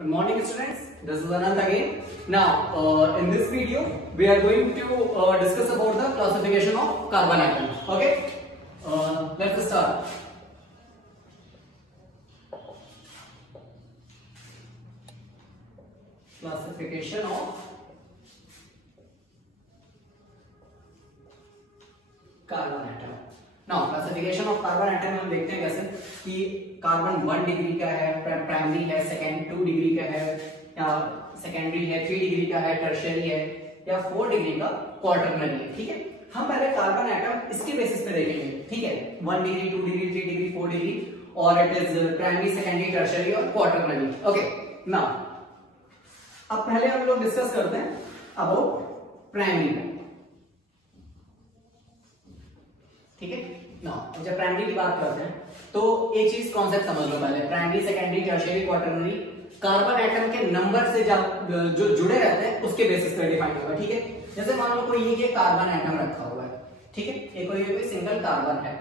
Good morning students, this is Anand again. Now in this video we are going to discuss about the classification of carbon atom. Okay, let's start. Classification of carbon atom. Now classification of carbon atom हम देखते हैं कैसे कि carbon 1 degree का है, primary है, second 2 degree का है, या सेकेंडरी है 3 डिग्री का है, टर्शियरी है, या 4 डिग्री का क्वार्टरनरी है. ठीक है, हम पहले कार्बन एटम इसके बेसिस पे देखेंगे. ठीक है, 1 डिग्री 2 डिग्री 3 डिग्री 4 डिग्री और it is primary, secondary, tertiary और क्वार्टरनरी. ओके, नाउ अब पहले हम लोग डिस्कस करते हैं अबाउट प्राइमरी. ठीक है, ना जब प्राइमरी की बात करते हैं तो एक चीज कॉन्सेप्ट समझ लो पहले. Primary, secondary, tertiary, quaternary carbon atom के नंबर से जो जुड़े रहते हैं उसके बेसिस पर डिफाइन होगा. ठीक है, जैसे मान लो कोई ये कार्बन एटम रखा हुआ है. ठीक है, ये कोई सिंगल कार्बन है.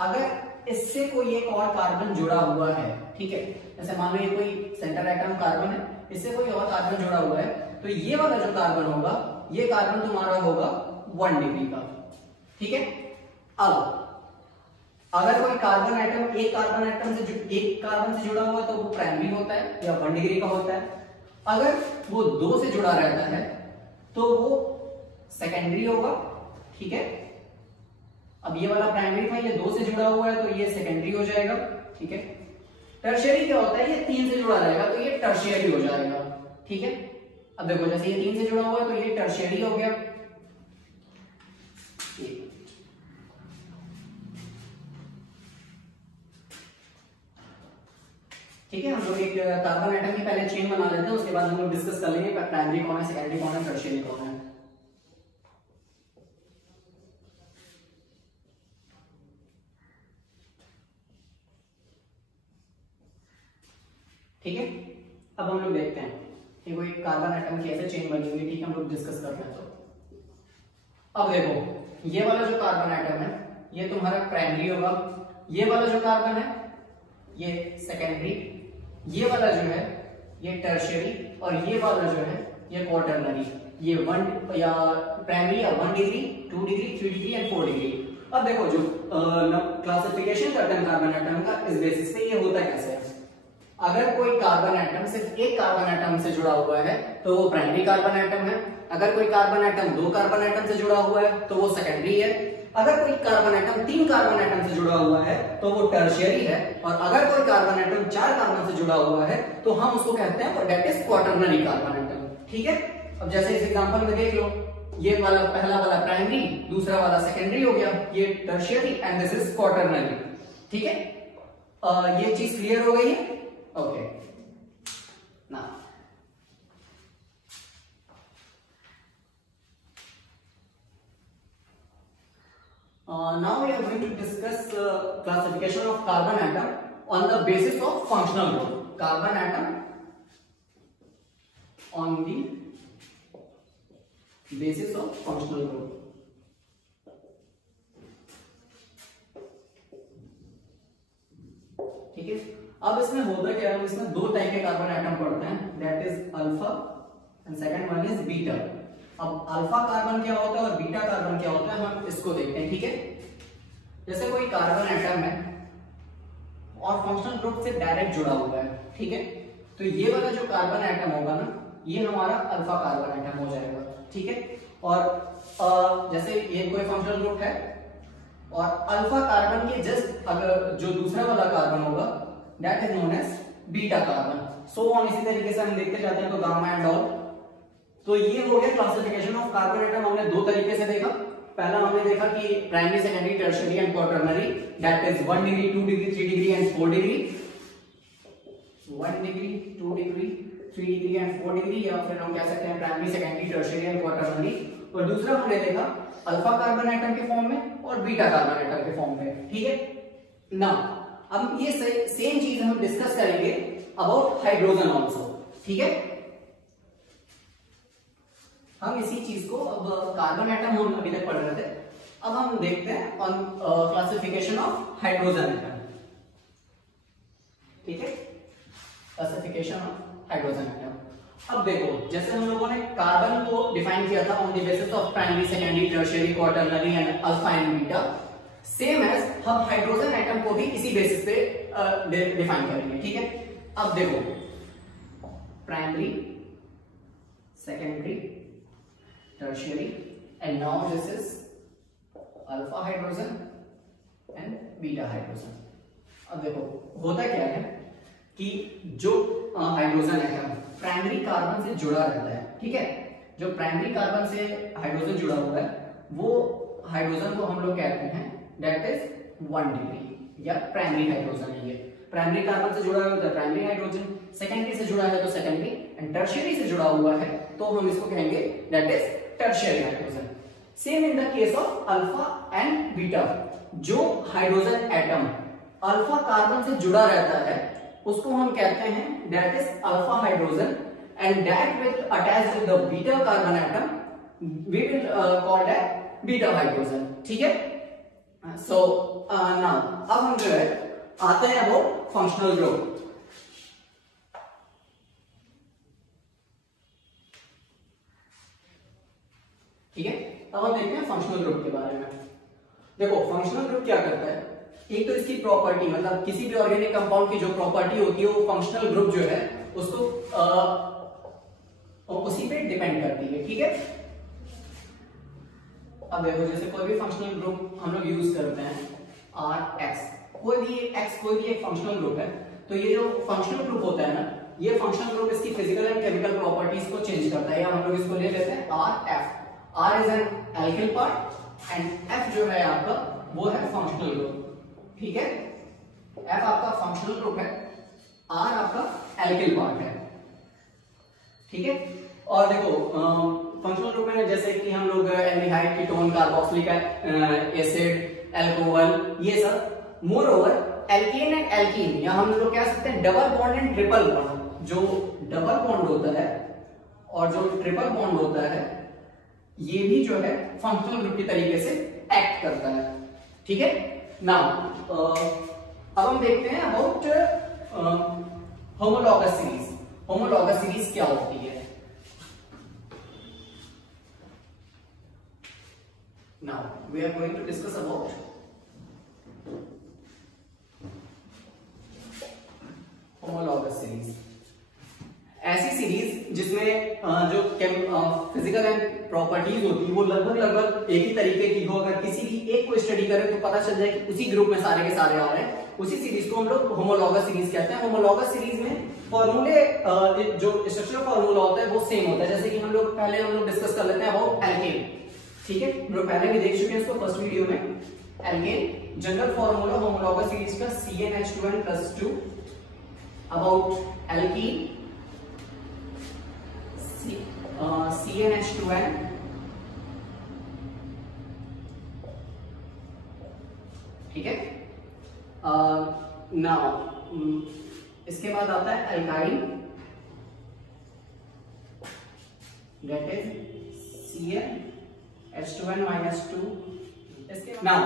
अगर इससे कोई एक और कार्बन जुड़ा हुआ है, ठीक है, जैसे मान लो ये कोई सेंटर एटम कार्बन है, इससे कोई और कार्बन जुड़ा हुआ है, तो ये वाला जो कार्बन होगा, ये कार्बन तुम्हारा होगा 1 डिग्री का. ठीक है, अब अगर कोई कार्बन एटम एक कार्बन से जुड़ा हुआ है तो वो प्राइमरी होता है या 1 डिग्री का होता है. अगर वो 2 से जुड़ा रहता है तो वो सेकेंडरी होगा. ठीक है, अब ये वाला प्राइमरी था, ये 2 से जुड़ा हुआ है तो ये सेकेंडरी हो जाएगा. ठीक है, टर्शियरी क्या होता है, ये 3 से जुड़ा रहेगा तो ये टर्शियरी हो जाएगा. ठीक है, अब देखो जैसे ये 3 से जुड़ा हुआ है तो ये टर्शियरी हो गया. ठीक है, हम लोग एक कार्बन एटम की पहले चेन बना लेते हैं, उसके बाद हम लोग डिस्कस कर लेंगे प्राइमरी कौन है, सेकेंडरी कौन है, टर्शियरी कौन है. ठीक है, अब हम लोग देखते हैं कि कोई कार्बन एटम की ऐसे चेन बनी हुई. ठीक है, हम लोग डिस्कस करते हैं. तो अब देखो ये वाला जो कार्बन एटम है ये तुम्हारा प्राइमरी होगा, ये वाला जो कार्बन है ये सेकेंडरी, ये वाला जो है ये टर्शियरी और ये वाला जो है ये क्वार्टरनरी. ये 1 या प्राइमरी या 1 degree 2 degree 3 degree and 4 degree. अब देखो जो क्लासिफिकेशन करते हैं कार्बन एटम का, इस बेसिस पे ये होता कैसे है. अगर कोई कार्बन एटम सिर्फ एक कार्बन एटम से जुड़ा हुआ है तो वो प्राइमरी कार्बन एटम है. अगर कोई कार्बन एटम 2 कार्बन एटम से जुड़ा हुआ है तो वो सेकेंडरी है. अगर कोई कार्बन एटम 3 कार्बन एटम से जुड़ा हुआ है तो वो टर्शियरी है. और अगर कोई कार्बन एटम 4 कार्बन से जुड़ा हुआ है तो हम उसको कहते हैं that is quaternary carbon atom. ठीक है, अब जैसे इस एग्जांपल में देख लो, ये वाला पहला वाला प्राइमरी, दूसरा वाला सेकेंडरी हो गया, ये tertiary and this is quaternary. ठीक है, ये चीज क्लियर हो गई है. Okay, now we are going to discuss classification of carbon atom on the basis of functional group. Carbon atom on the basis of functional group. ठीक है, अब इसमें होता क्या है, इसमें 2 टाइप के कार्बन एटम पढ़ते हैं, that is alpha and second one is beta. अब अल्फा कार्बन क्या होता है और बीटा कार्बन क्या होता है, हम इसको देखते हैं. ठीक है, जैसे कोई कार्बन एटम है और फंक्शनल ग्रुप से डायरेक्ट जुड़ा हुआ है. ठीक है, तो ये वाला जो कार्बन एटम होगा ना, ये हमारा अल्फा कार्बन एटम हो जाएगा. ठीक है, और जैसे ये कोई फंक्शनल ग्रुप है और अल्फा कार्बन के जस्ट अगर जो दूसरा वाला कार्बन होगा that is known as beta carbon. So on, इसी तरीके से हम देखते जाते हैं तो गामा एंड ऑल. तो ये हो गया क्लासिफिकेशन ऑफ कार्बन एटम. हमने 2 तरीके से देखा. पहला हमने देखा कि primary, secondary, tertiary and quaternary, that is 1 degree 2 degree 3 degree and 4 degree. 1 degree 2 degree 3 degree and 4 degree, या फिर हम कह सकते हैं primary, secondary, tertiary and quaternary. और दूसरा हमने देखा अल्फा कार्बन एटम के फॉर्म में और बीटा कार्बन एटम के फॉर्म में. ठीक है, ना अब ये सेम चीज हम डिस्कस करेंगे अबाउट हाइड्रोजन आल्सो. ठीक है, हम इसी चीज को, अब कार्बन एटम हम अभी तक पढ़ रहे थे, अब हम देखते हैं on classification of hydrogen atom. ठीक है, क्लासिफिकेशन ऑफ हाइड्रोजन एटम। अब देखो, जैसे हम लोगों ने कार्बन को डिफाइन किया था on the basis of primary, secondary, tertiary, quaternary and alpha and beta, same as हम हाइड्रोजन एटम को भी इसी बेसिस पे डिफाइन करेंगे, ठीक है। अब देखो, primary, secondary, tertiary and now this is alpha hydrogen and beta hydrogen. अब देखो होता क्या है कि जो हाइड्रोजन एटम प्राइमरी कार्बन से जुड़ा रहता है, ठीक है, जो प्राइमरी कार्बन से हाइड्रोजन जुड़ा हुआ है वो हाइड्रोजन को हम लोग कहते हैं दैट इज 1 डिग्री या प्राइमरी हाइड्रोजन है। ये प्राइमरी कार्बन से जुड़ा हुआ है प्राइमरी हाइड्रोजन, सेकेंडरी से जुड़ा है तो सेकेंडरी, एंड टर्शियरी से जुड़ा हुआ है तो हम इसको कहेंगे that is tertiary hydrogen. Same in the case of alpha and beta, जो हाइड्रोजन एटम अल्फा कार्बन से जुड़ा रहता है उसको हम कहते हैं that is alpha hydrogen, and that will attach with the beta carbon atom we will call that beta hydrogen, ठीक है। सो नाउ अब हम जो है आते हैं वो फंक्शनल ग्रुप। ठीक है, अब हम देखते हैं फंक्शनल ग्रुप के बारे में। देखो फंक्शनल ग्रुप क्या करता है, एक तो इसकी प्रॉपर्टी, मतलब किसी भी ऑर्गेनिक कंपाउंड की जो प्रॉपर्टी होती है वो फंक्शनल ग्रुप जो है उसको उसी पे डिपेंड करती है, ठीक है। अब देखो जैसे कोई भी फंक्शनल ग्रुप हम लोग यूज करते हैं Rx, कोई भी एक फंक्शनल ग्रुप है, तो ये जो फंक्शनल ग्रुप होता है ना, ये फंक्शनल ग्रुप इसकी फिजिकल एंड केमिकल प्रॉपर्टीज को चेंज करता है, या हम लोग इसको ले लेते हैं Rf। R is an alkyl part and F जो है आपका वो है फंक्शनल ग्रुप, ठीक है। F आपका फंक्शनल ग्रुप है, R आपका एल्किल पार्ट है, ठीक है। और देखो फंक्शनल ग्रुप में जैसे कि हम लोग aldehyde, ketone, carboxylic acid, alcohol, ये सब। More over alkene and alkene, या हम लोग कह सकते हैं double bond and triple bond, जो डबल बॉन्ड होता है और जो ट्रिपल बॉन्ड होता है ये भी जो है फंक्शनल ग्रुप की तरीके से एक्ट करता है, ठीक है। नाउ अब हम देखते हैं about homologous series. Homologous series क्या होती है? Now we are going to discuss about homologous series। ऐसी सीरीज जिसमें जो फिजिकल एंड प्रॉपर्टीज होती है वो लगभग एक ही तरीके की हो। अगर किसी भी एक को स्टडी करें तो पता चल जाए कि उसी ग्रुप में सारे के सारे आ रहे हैं, उसी सीरीज को हम लोग होमोलॉगस सीरीज कहते हैं। होमोलॉगस सीरीज में फॉर्मूले जो स्ट्रक्चरल फॉर्मूला होता है वो सेम होता है। जैसे कि हम लोग डिस्कस कर लेते हैं अबाउट एल्केन, ठीक है, हम लोग पहले भी देख चुके हैं इसको फर्स्ट वीडियो में। Alkane general formula homologous series का CnH2n+2। अबाउट एल्कीन CnH2n, ठीक है। नाउ इसके बाद आता है एल्काइन, दैट इज CnH2n-2। इसके नाउ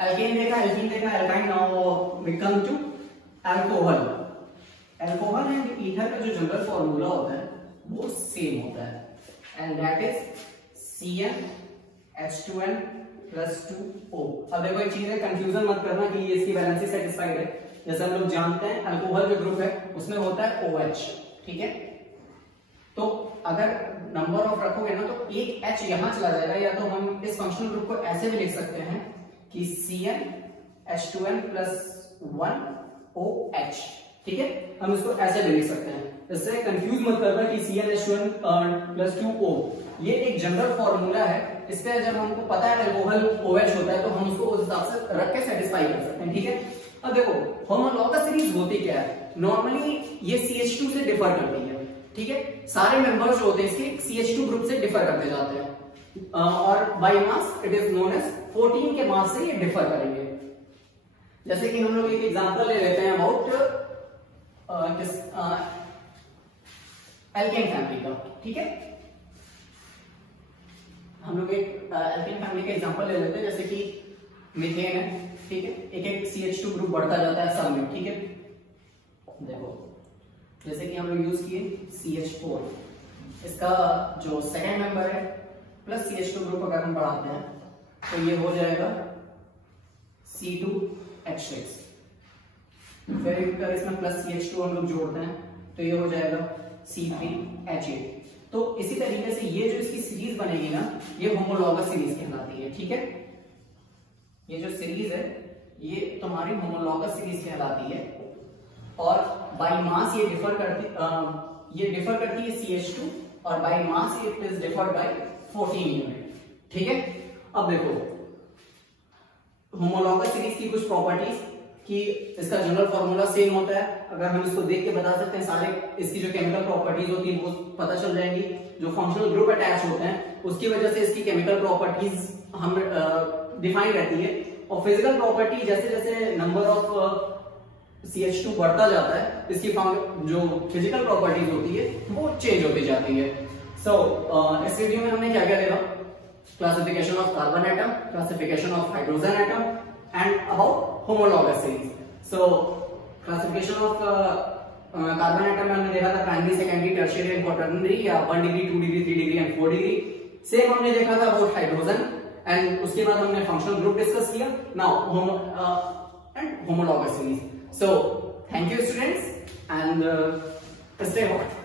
एल्केन देखा, alkyne. Now we come to alcohol. Alcohol and ether का जो जनरल फॉर्मूला होता है वो सेम होता है, एंड दैट इज CnH2n+2O। अब देखो एक चीज है, कंफ्यूजन मत करना कि ये इसकी वैलेंसी सेटिस्फाइड है। जैसे हम लोग जानते हैं अल्कोहल जो ग्रुप है उसमें होता है OH, ठीक है। तो अगर नंबर ऑफ रखोगे ना तो एक H यहां चला जाएगा, या तो हम इस फंक्शनल ग्रुप को ऐसे भी लिख सकते हैं कि CnH2n+1OH, ठीक है। हम इसको ऐसे भी लिख सकते हैं। इससे कंफ्यूज मत करना कि CnH2n+2O ये एक जनरल फॉर्मूला है। इस पे जब हमको पता है अल्कोहल OH होता है तो हम उसको उस हिसाब से रख के सेटिस्फाई कर सकते हैं, ठीक है। अब देखो होमोलॉगस सीरीज होती क्या है, नॉर्मली ये CH2 से डिफर करती है, ठीक है। सारे मेंबर्स जो होते हैं इसके CH2 ग्रुप से डिफर करते जाते हैं, और by mass it is known as 14 के मास से ये डिफर करेंगे। जैसे कि हम लोग एक एग्जांपल ले लेते हैं अबाउट एल्केन फैमिली का, ठीक है। हम लोग एक एल्केन फैमिली का एग्जांपल ले लेते हैं, जैसे कि मीथेन है, ठीक है। एक एक CH2 ग्रुप बढ़ता जाता है सब में, ठीक है। देखो जैसे कि हम लोग यूज किए CH4, इसका जो सेकेंड मेंबर है प्लस CH2 ग्रुप अगर हम बढ़ाते हैं तो ये हो जाएगा C2H6। फिर अगर इसमें प्लस CH2 हम लोग जोड़ते हैं तो ये हो जाएगा C3H8। तो इसी तरीके से ये जो इसकी सीरीज बनेगी ना, ये होमोलॉगस सीरीज कहलाती है। ठीक है, ये जो सीरीज है ये तुम्हारी होमोलॉगस सीरीज कहलाती है, और बाय मास ये डिफर करती है CH2, और by mass it is differed by 14 unit. ठीक है, अब देखो होमोलॉगस सीरीज की कुछ प्रॉपर्टीज कि इसका जनरल फॉर्मूला सेम होता है। अगर हम इसको देख के बता सकते हैं, सारे इसकी जो केमिकल प्रॉपर्टीज होती है वो पता चल जाएंगी। जो फंक्शनल ग्रुप अटैच होते हैं उसकी वजह से इसकी केमिकल प्रॉपर्टीज हम डिफाइन रहती है, और फिजिकल प्रॉपर्टी जैसे जैसे नंबर ऑफ CH2 बढ़ता जाता है इसकी जो फिजिकल प्रॉपर्टीज होती है वो चेंज होती जाती है। इस वीडियो में हमने क्या क्या देखा? Classification of carbon atom, classification of hydrogen atom, and about homologous series. So classification of carbon atom में हमने देखा था primary, secondary, tertiary and quaternary, या 1 degree, 2 degree, 3 degree and 4 degree. Same हमने देखा था अबाउट हाइड्रोजन, एंड उसके बाद हमने फंक्शनल ग्रुप डिस्कस किया। Now homologous series. So thank you students and stay hot.